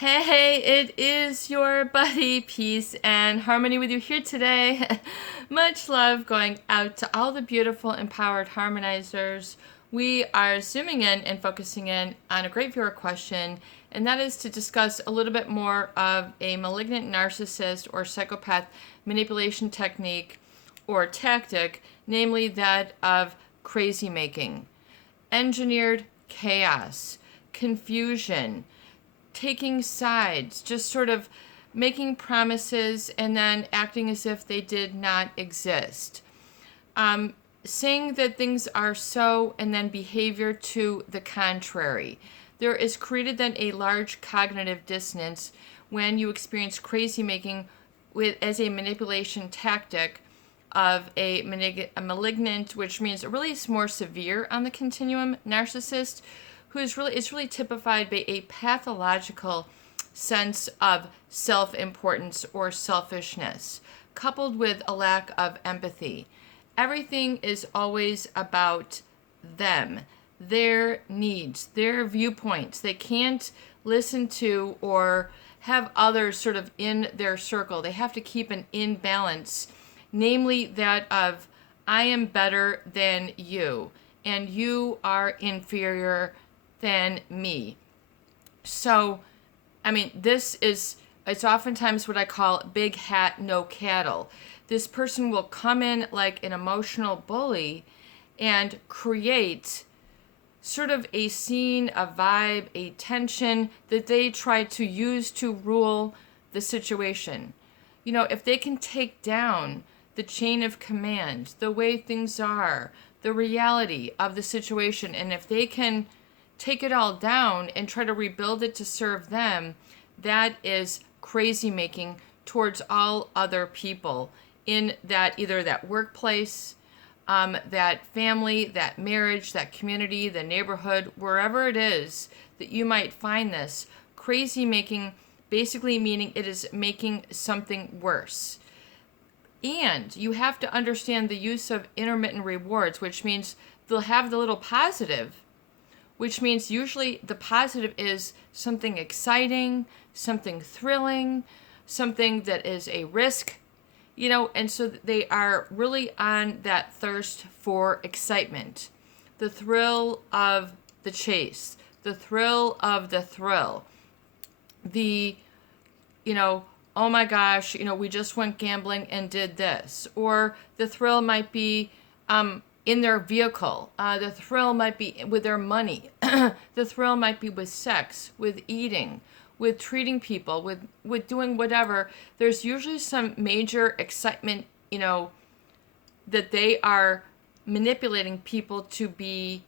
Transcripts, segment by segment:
Hey, it is your buddy Peace and Harmony with you here today. Much love going out to all the beautiful empowered harmonizers. We are zooming in and focusing in on a great viewer question, and that is to discuss a little bit more of a malignant narcissist or psychopath manipulation technique or tactic, namely that of crazy making, engineered chaos, confusion, taking sides, just sort of making promises and then acting as if they did not exist. Saying that things are so and then behavior to the contrary. There is created then a large cognitive dissonance when you experience crazy making as a manipulation tactic of a malignant, which means really is more severe on the continuum narcissist, who is really typified by a pathological sense of self-importance or selfishness, coupled with a lack of empathy. Everything is always about them, their needs, their viewpoints. They can't listen to or have others sort of in their circle. They have to keep an imbalance, namely that of I am better than you and you are inferior than me. So, it's oftentimes what I call big hat, no cattle. This person will come in like an emotional bully and create sort of a scene, a vibe, a tension that they try to use to rule the situation. If they can take down the chain of command, the way things are, the reality of the situation, and if they can take it all down and try to rebuild it to serve them, that is crazy making towards all other people in that either that workplace, that family, that marriage, that community, the neighborhood, wherever it is that you might find this. Crazy making basically meaning it is making something worse. And you have to understand the use of intermittent rewards, which means they'll have the little positive, which means usually the positive is something exciting, something thrilling, something that is a risk, and so they are really on that thirst for excitement, the thrill of the chase, the thrill of the thrill, the, oh my gosh, we just went gambling and did this, or the thrill might be, in their vehicle. The thrill might be with their money. The thrill might be with sex, with eating, with treating people, with doing whatever. There's usually some major excitement, that they are manipulating people to be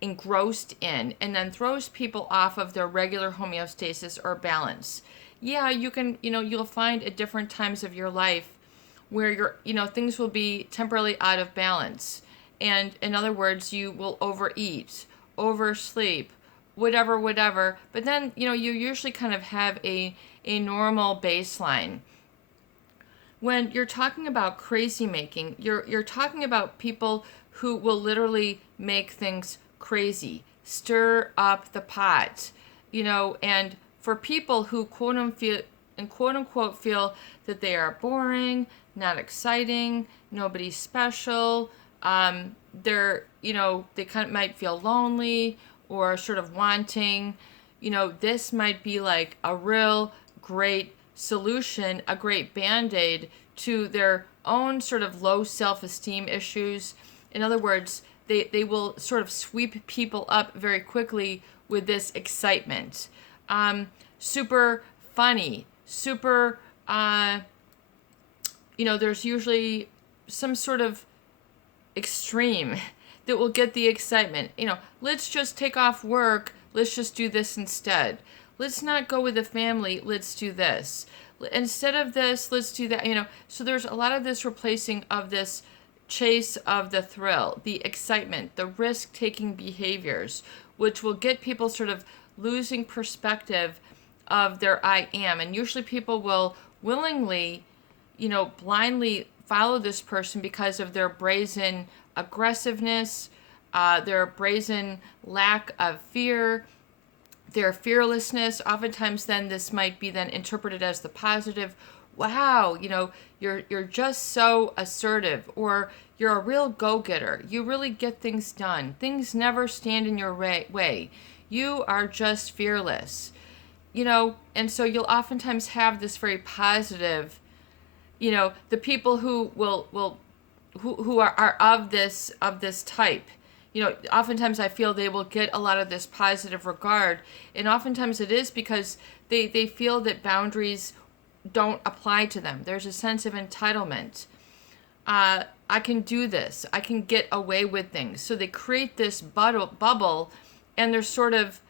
engrossed in, and then throws people off of their regular homeostasis or balance. Yeah, you can, you'll find at different times of your life where things will be temporarily out of balance. And in other words, you will overeat, oversleep, whatever. But then, you usually kind of have a normal baseline. When you're talking about crazy making, you're talking about people who will literally make things crazy, stir up the pot, and for people who quote unquote feel that they are boring, not exciting, nobody special, they're, they kind of might feel lonely or sort of wanting, this might be like a real great solution, a great band-aid to their own sort of low self-esteem issues. In other words, they will sort of sweep people up very quickly with this excitement. Super funny, super, there's usually some sort of extreme that will get the excitement. Let's just take off work. Let's just do this instead. Let's not go with the family. Let's do this. Instead of this, let's do that. So there's a lot of this replacing of this chase of the thrill, the excitement, the risk-taking behaviors, which will get people sort of losing perspective of their I am. And usually people will willingly, blindly follow this person because of their brazen aggressiveness, their brazen lack of fear, their fearlessness. Oftentimes then this might be then interpreted as the positive. Wow, you're just so assertive, or you're a real go-getter. You really get things done. Things never stand in your way. You are just fearless. And so you'll oftentimes have this very positive, the people who who are of this type. Oftentimes I feel they will get a lot of this positive regard, and oftentimes it is because they feel that boundaries don't apply to them. There's a sense of entitlement. I can do this. I can get away with things. So they create this bubble, and there's sort of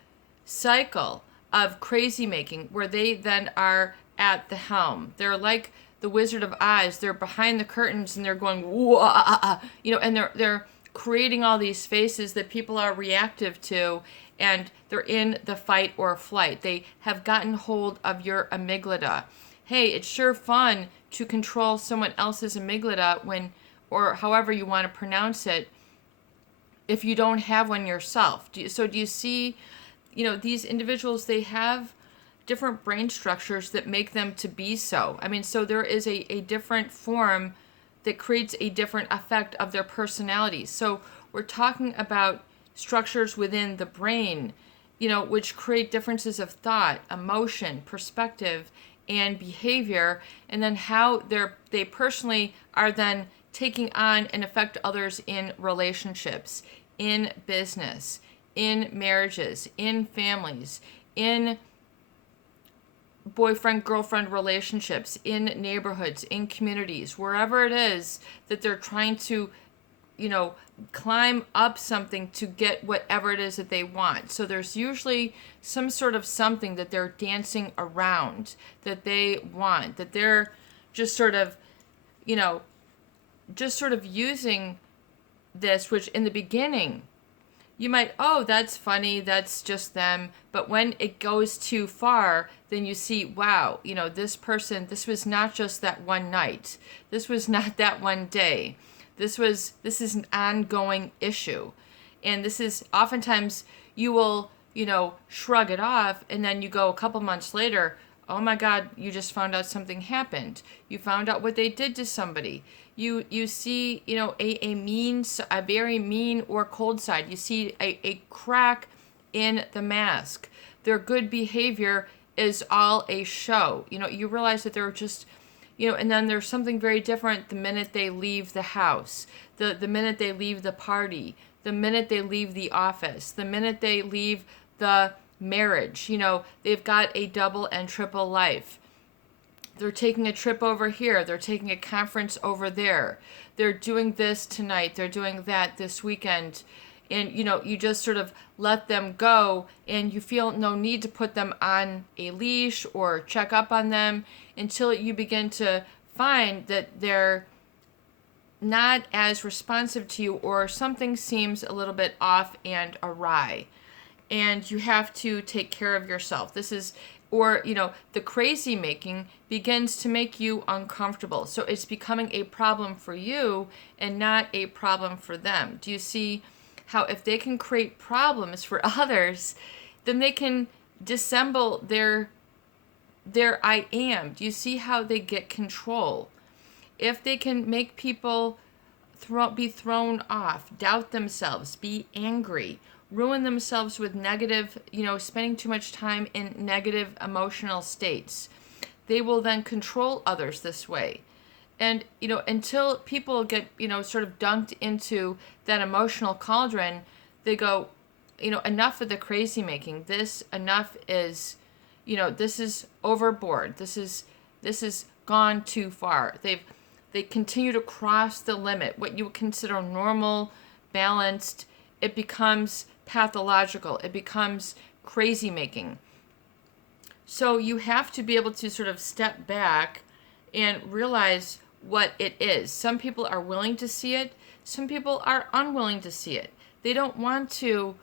cycle of crazy making where they then are at the helm. They're like the Wizard of Oz. They're behind the curtains and they're going, whoa, and they're creating all these faces that people are reactive to, and they're in the fight or flight. They have gotten hold of your amygdala. Hey, it's sure fun to control someone else's amygdala or however you want to pronounce it, if you don't have one yourself. Do you see, these individuals, they have different brain structures that make them to be so. So there is a different form that creates a different effect of their personality. So we're talking about structures within the brain, which create differences of thought, emotion, perspective, and behavior, and then how they personally are then taking on and affect others in relationships, in business, in marriages, in families, in boyfriend-girlfriend relationships, in neighborhoods, in communities, wherever it is that they're trying to, climb up something to get whatever it is that they want. So there's usually some sort of something that they're dancing around that they want, that they're just sort of, using this, which in the beginning, you might, oh, that's funny, that's just them. But when it goes too far, then you see, wow, this person, this was not just that one night. This was not that one day. This is an ongoing issue. And this is oftentimes you will, shrug it off, and then you go a couple months later, oh my God, you just found out something happened. You found out what they did to somebody. You see, a very mean or cold side. You see a crack in the mask. Their good behavior is all a show. You realize that they're just, and then there's something very different the minute they leave the house, the minute they leave the party, the minute they leave the office, the minute they leave the marriage. They've got a double and triple life. They're taking a trip over here. They're taking a conference over there. They're doing this tonight. They're doing that this weekend. And, you just sort of let them go, and you feel no need to put them on a leash or check up on them until you begin to find that they're not as responsive to you, or something seems a little bit off and awry. And you have to take care of yourself. The crazy making begins to make you uncomfortable. So it's becoming a problem for you and not a problem for them. Do you see how if they can create problems for others, then they can dissemble their I am? Do you see how they get control? If they can make people be thrown off, doubt themselves, be angry, ruin themselves with negative, spending too much time in negative emotional states, they will then control others this way. And, until people get, sort of dunked into that emotional cauldron, they go, enough of the crazy making. Enough is, this is overboard. This is gone too far. They continue to cross the limit. What you would consider normal, balanced, it becomes pathological. It becomes crazy making. So you have to be able to sort of step back and realize what it is. Some people are willing to see it. Some people are unwilling to see it. They don't want to,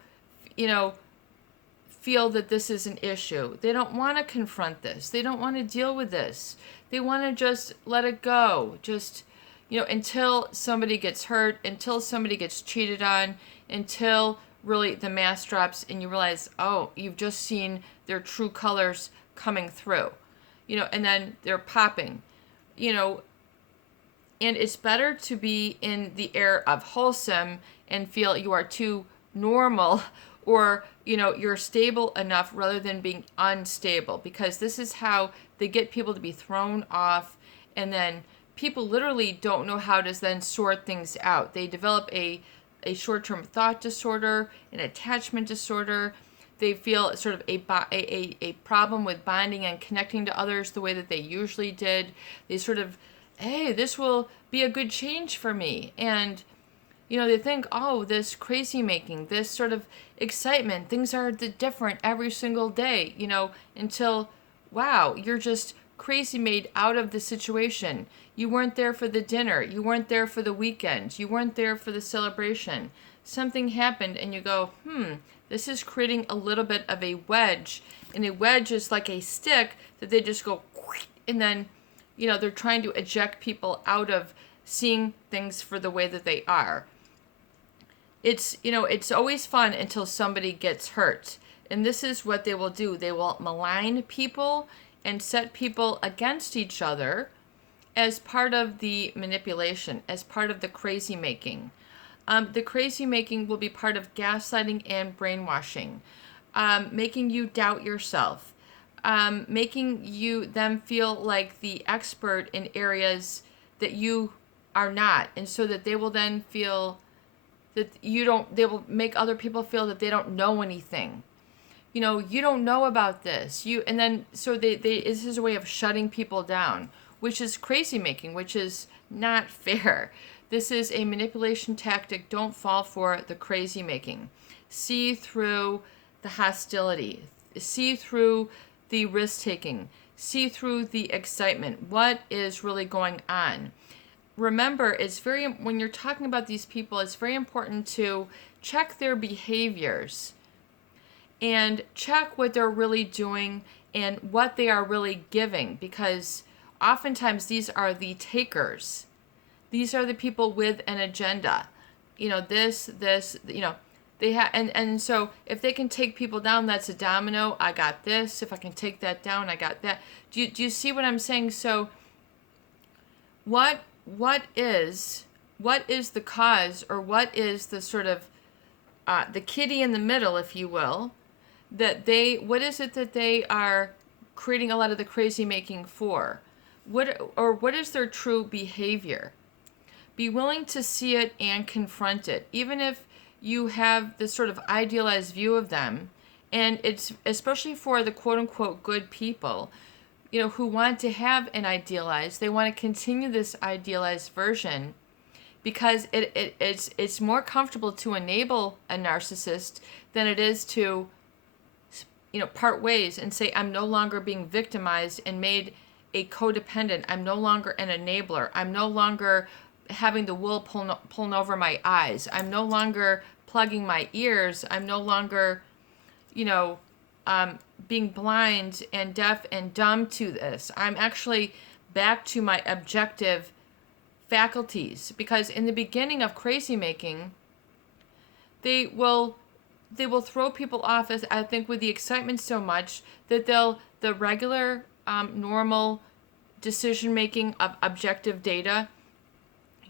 feel that this is an issue. They don't want to confront this. They don't want to deal with this. They want to just let it go. Just, until somebody gets hurt, until somebody gets cheated on, until really the mask drops and you realize, oh, you've just seen their true colors coming through, and then they're popping, you know, and it's better to be in the air of wholesome and feel you are too normal or, you're stable enough rather than being unstable, because this is how they get people to be thrown off. And then people literally don't know how to then sort things out. They develop a short-term thought disorder, an attachment disorder. They feel sort of a problem with bonding and connecting to others the way that they usually did. They sort of, hey, this will be a good change for me. And, they think, oh, this crazy making, this sort of excitement, things are different every single day, until, wow, you're just crazy made out of the situation. You weren't there for the dinner. You weren't there for the weekend. You weren't there for the celebration. Something happened and you go, this is creating a little bit of a wedge. And a wedge is like a stick that they just go, and then, they're trying to eject people out of seeing things for the way that they are. It's always fun until somebody gets hurt. And this is what they will do. They will malign people and set people against each other as part of the manipulation, as part of the crazy making. The crazy making will be part of gaslighting and brainwashing, making you doubt yourself, making them feel like the expert in areas that you are not, and so that they will then feel that they will make other people feel that they don't know anything. You don't know about this. And then so this is a way of shutting people down, which is crazy making, which is not fair. This is a manipulation tactic. Don't fall for the crazy making. See through the hostility. See through the risk taking. See through the excitement. What is really going on? Remember, when you're talking about these people, it's very important to check their behaviors and check what they're really doing and what they are really giving, because oftentimes these are the takers. These are the people with an agenda. They have, and so if they can take people down, that's a domino. I got this. If I can take that down, I got that. Do you see what I'm saying? So what is the cause, or what is the sort of the kitty in the middle, if you will, what is it that they are creating a lot of the crazy making for? What is their true behavior? Be willing to see it and confront it, even if you have this sort of idealized view of them. And it's especially for the quote unquote good people, who want to have an idealized, they want to continue this idealized version, because it's more comfortable to enable a narcissist than it is to, part ways and say, I'm no longer being victimized and made a codependent. I'm no longer an enabler. I'm no longer having the wool pulling over my eyes. I'm no longer plugging my ears. I'm no longer, being blind and deaf and dumb to this. I'm actually back to my objective faculties, because in the beginning of crazy making, they will throw people off, as I think, with the excitement so much that the regular normal decision making of objective data,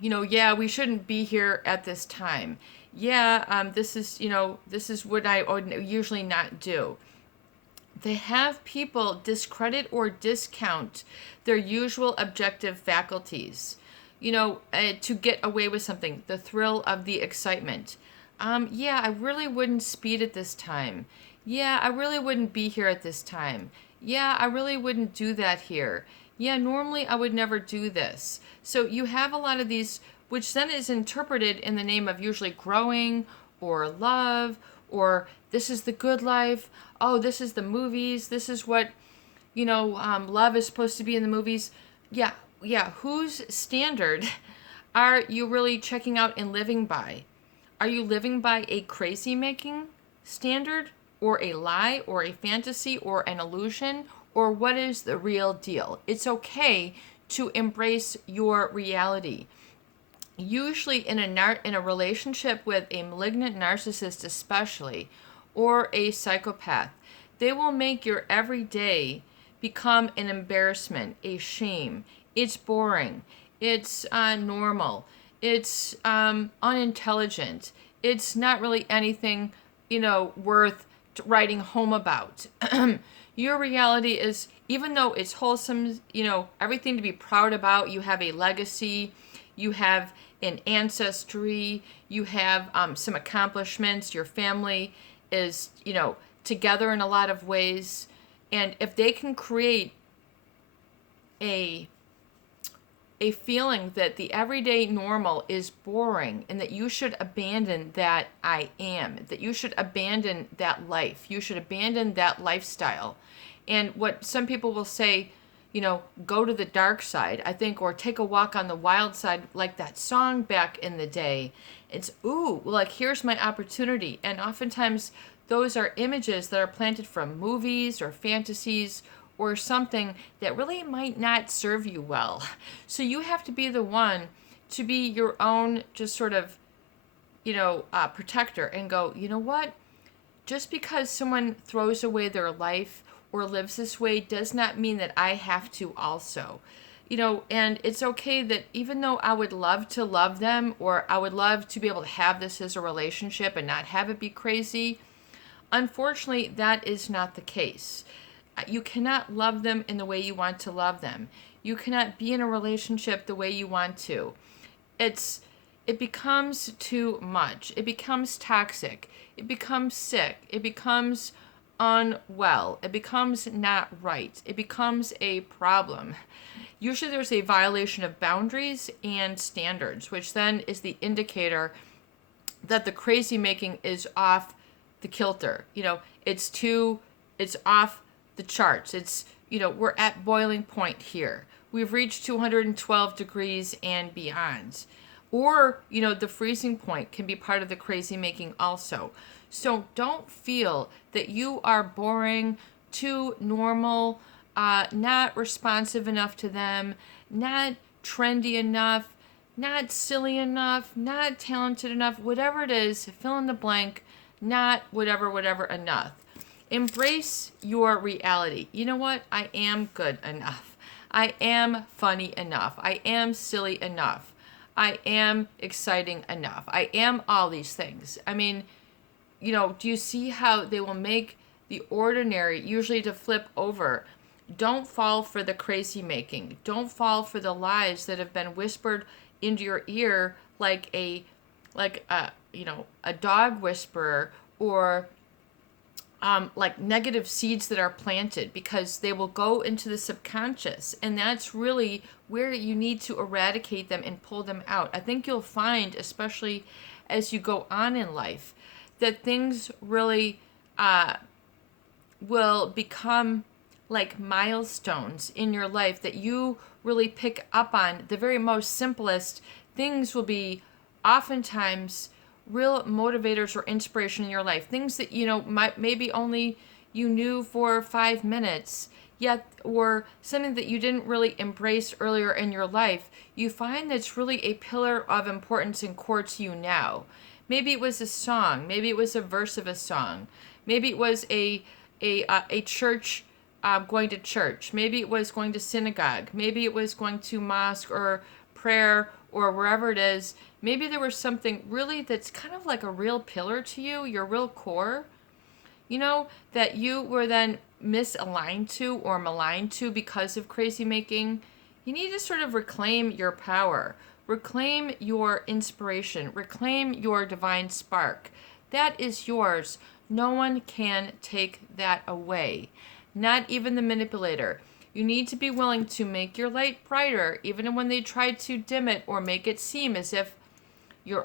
yeah, we shouldn't be here at this time. Yeah, this is what I would usually not do. They have people discredit or discount their usual objective faculties, to get away with something, the thrill of the excitement. Yeah, I really wouldn't speed at this time. Yeah, I really wouldn't be here at this time. Yeah, I really wouldn't do that here. Yeah, normally I would never do this. So you have a lot of these, which then is interpreted in the name of usually growing or love, or this is the good life. Oh, this is the movies. This is what, love is supposed to be in the movies. Yeah. Whose standard are you really checking out and living by? Are you living by a crazy making standard, or a lie, or a fantasy, or an illusion, or what is the real deal? It's okay to embrace your reality. usually in a relationship with a malignant narcissist especially, or a psychopath, they will make your everyday become an embarrassment, a shame. It's boring. It's normal. It's unintelligent. It's not really anything, worth writing home about. Your reality is, even though it's wholesome, everything to be proud about, you have a legacy, you have an ancestry, you have some accomplishments, your family is, together in a lot of ways. And if they can create a feeling that the everyday normal is boring and that you should abandon that I am, that you should abandon that life, you should abandon that lifestyle. And what some people will say, go to the dark side, I think, or take a walk on the wild side, like that song back in the day. It's, ooh, like, here's my opportunity. And oftentimes those are images that are planted from movies or fantasies or something that really might not serve you well. So you have to be the one to be your own just sort of, protector, and go, you know what? Just because someone throws away their life or lives this way does not mean that I have to also. And it's okay that even though I would love to love them, or I would love to be able to have this as a relationship and not have it be crazy, unfortunately, that is not the case. You cannot love them in the way you want to love them. You cannot be in a relationship the way you want to. It becomes too much. It becomes toxic. It becomes sick. It becomes unwell. It becomes not right. It becomes a problem. Usually there's a violation of boundaries and standards, which then is the indicator that the crazy making is off the kilter. It's off the charts. It's, we're at boiling point here. We've reached 212 degrees and beyond. Or, the freezing point can be part of the crazy making also. So don't feel that you are boring, too normal, not responsive enough to them, not trendy enough, not silly enough, not talented enough, whatever it is, fill in the blank, not whatever enough. Embrace your reality. You know what? I am good enough. I am funny enough. I am silly enough. I am exciting enough. I am all these things. I mean, do you see how they will make the ordinary usually to flip over? Don't fall for the crazy making. Don't fall for the lies that have been whispered into your ear like a dog whisperer, or like negative seeds that are planted, because they will go into the subconscious, and that's really where you need to eradicate them and pull them out. I think you'll find, especially as you go on in life, that things really will become like milestones in your life that you really pick up on. The very most simplest things will be oftentimes real motivators or inspiration in your life. Things that, maybe only you knew for 5 minutes, yet, or something that you didn't really embrace earlier in your life, you find that's really a pillar of importance and core to you now. Maybe it was a song, maybe it was a verse of a song, maybe it was a church, going to church, maybe it was going to synagogue, maybe it was going to mosque or prayer or wherever it is. Maybe there was something really that's kind of like a real pillar to you, your real core, that you were then misaligned to or maligned to because of crazy making. You need to sort of reclaim your power, reclaim your inspiration, reclaim your divine spark. That is yours. No one can take that away, not even the manipulator. You need to be willing to make your light brighter, even when they try to dim it or make it seem as if you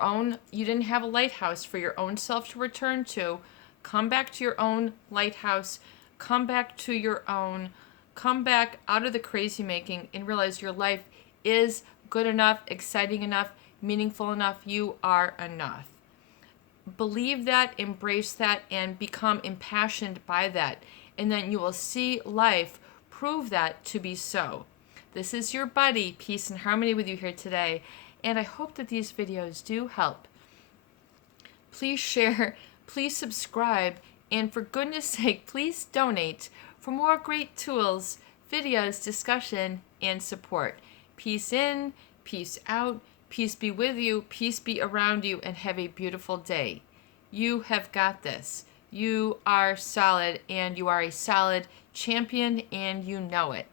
didn't have a lighthouse for your own self to return to. Come back to your own lighthouse. Come back to your own. Come back out of the crazy making and realize your life is good enough, exciting enough, meaningful enough. You are enough. Believe that, embrace that, and become impassioned by that. And then you will see life prove that to be so. This is your buddy, Peace and Harmony, with you here today. and I hope that these videos do help. Please share, please subscribe, and for goodness sake, please donate for more great tools, videos, discussion, and support. Peace in, peace out, peace be with you, peace be around you, and have a beautiful day. You have got this. You are solid, and you are a solid champion, and you know it.